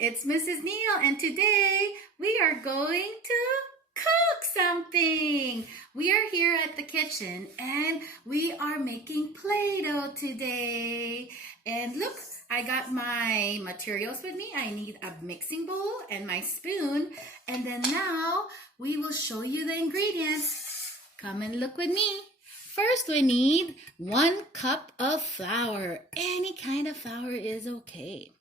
it's Mrs. Neil, and today we are going to cook something. We are here at the kitchen and we are making Play-Doh today. And look, I got my materials with me. I need a mixing bowl and my spoon. And then now we will show you the ingredients. Come and look with me. First, we need 1 cup of flour. Any kind of flour is okay.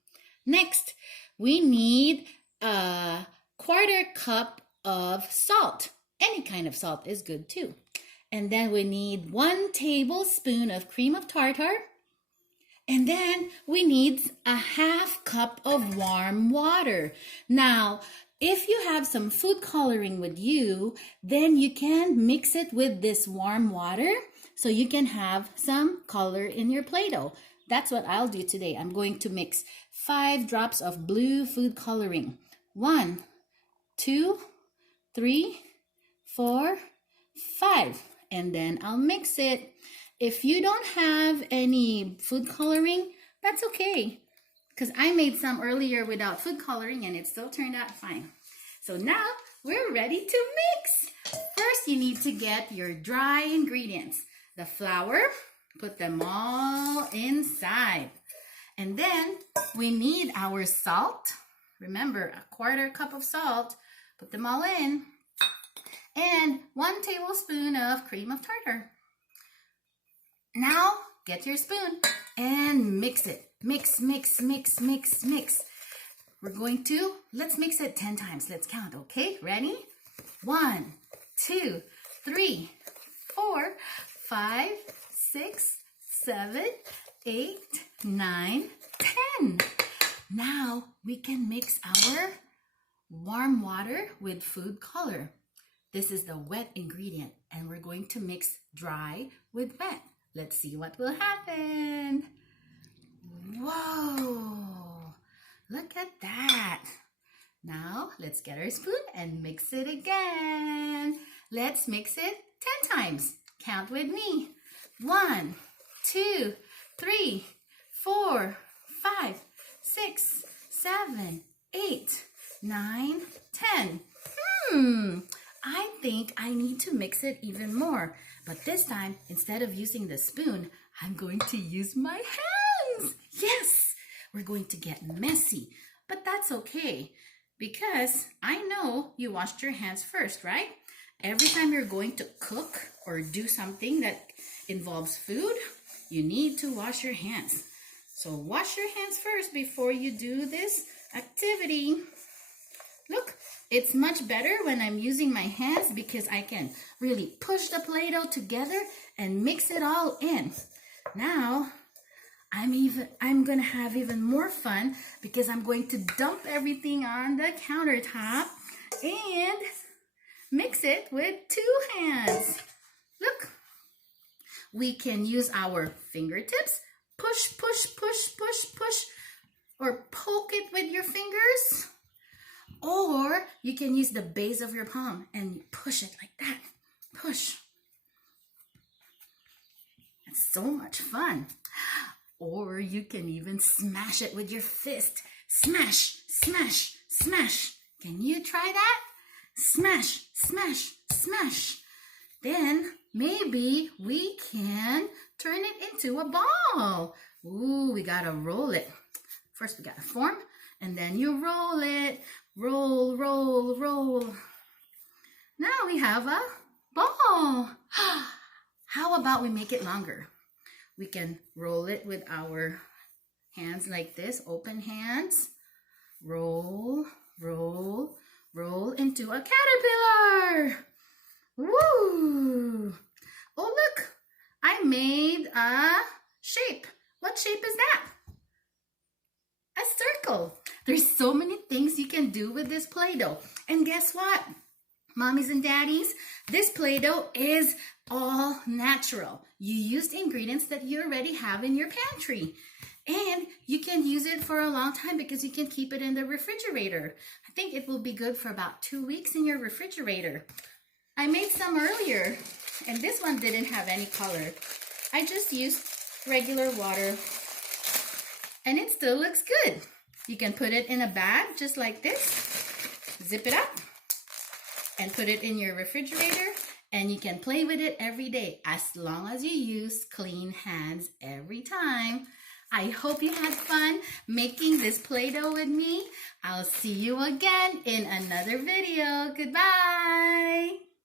Next, we need a 1/4 cup of salt. Any kind of salt is good too. And then we need 1 tablespoon of cream of tartar. And then we need a 1/2 cup of warm water. Now, if you have some food coloring with you, then you can mix it with this warm water so you can have some color in your Play-Doh. That's what I'll do today. I'm going to mix 5 drops of blue food coloring. 1, 2, 3, 4, 5. And then I'll mix it. If you don't have any food coloring, that's okay. Because I made some earlier without food coloring and it still turned out fine. So now we're ready to mix. First, you need to get your dry ingredients. The flour, put them all inside. And then we need our salt. Remember, a 1/4 cup of salt. Put them all in. And 1 tablespoon of cream of tartar. Now, get your spoon and mix it. Mix, mix, mix, mix, mix. Let's mix it 10 times. Let's count, okay? Ready? 1, 2, 3, 4, 5, 6, 7, 8, 9, 10. Now we can mix our warm water with food color. This is the wet ingredient and we're going to mix dry with wet. Let's see what will happen. Whoa, look at that. Now let's get our spoon and mix it again. Let's mix it 10 times. Count with me. 1, 2, 3, 4, 5, 6, 7, 8, 9, 10. I think I need to mix it even more. But this time, instead of using the spoon, I'm going to use my hands. Yes, we're going to get messy. But that's okay because I know you washed your hands first, right? Every time you're going to cook or do something that involves food, you need to wash your hands. So wash your hands first before you do this activity. Look, it's much better when I'm using my hands because I can really push the Play-Doh together and mix it all in. Now, I'm gonna have even more fun because I'm going to dump everything on the countertop and mix it with 2 hands. Look, we can use our fingertips, push, push, push, push, push, or poke it with your fingers. Or you can use the base of your palm and push it like that. Push. It's so much fun. Or you can even smash it with your fist. Smash, smash, smash. Can you try that? Smash, smash, smash. Then maybe we can turn it into a ball. Ooh, we gotta roll it. First we gotta form and then you roll it. Roll, roll, roll. Now we have a ball. How about we make it longer? We can roll it with our hands like this, open hands. Roll, roll, roll into a caterpillar. Woo! Oh, look, I made a shape. What shape is that? A circle. There's so many things you can do with this Play-Doh. And guess what? Mommies and daddies, this Play-Doh is all natural. You used ingredients that you already have in your pantry. And you can use it for a long time because you can keep it in the refrigerator. I think it will be good for about 2 weeks in your refrigerator. I made some earlier, and this one didn't have any color. I just used regular water, and it still looks good. You can put it in a bag just like this, zip it up, and put it in your refrigerator, and you can play with it every day as long as you use clean hands every time. I hope you had fun making this Play-Doh with me. I'll see you again in another video. Goodbye.